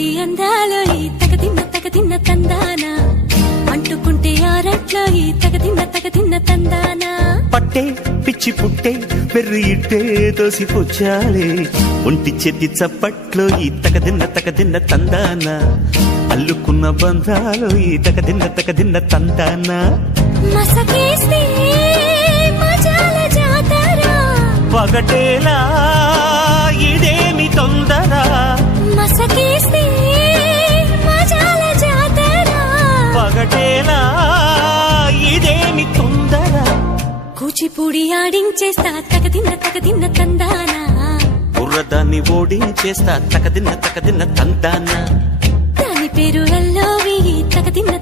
కోటి అందాలో ఈ తగదిన్న తందాన అంటుకుంటే ఆరట్లో ఈ తగదిన్న తందాన పట్టే పిచ్చి పుట్టే పెర్రి ఇట్టే దోసిపుచ్చాలే ఒంటి చేతి చప్పట్లో ఈ తగదిన్న తందాన అల్లుకున్న బంధాలు ఈ తగదిన్న తందాన మసకేస్తే మజాల జాతర పగటేలా ఇదేమి తొందర మసకేస్తే మజాల జాతర పగటేలా ఇదేమి తొందర కూచిపూడి ఆడించేస్తా తగదిన్న తందాన బుర్రదాన్ని ఓడించేస్తా తగదిన్న తందాన దాని పేరు ఎల్లోవి తగదిన్న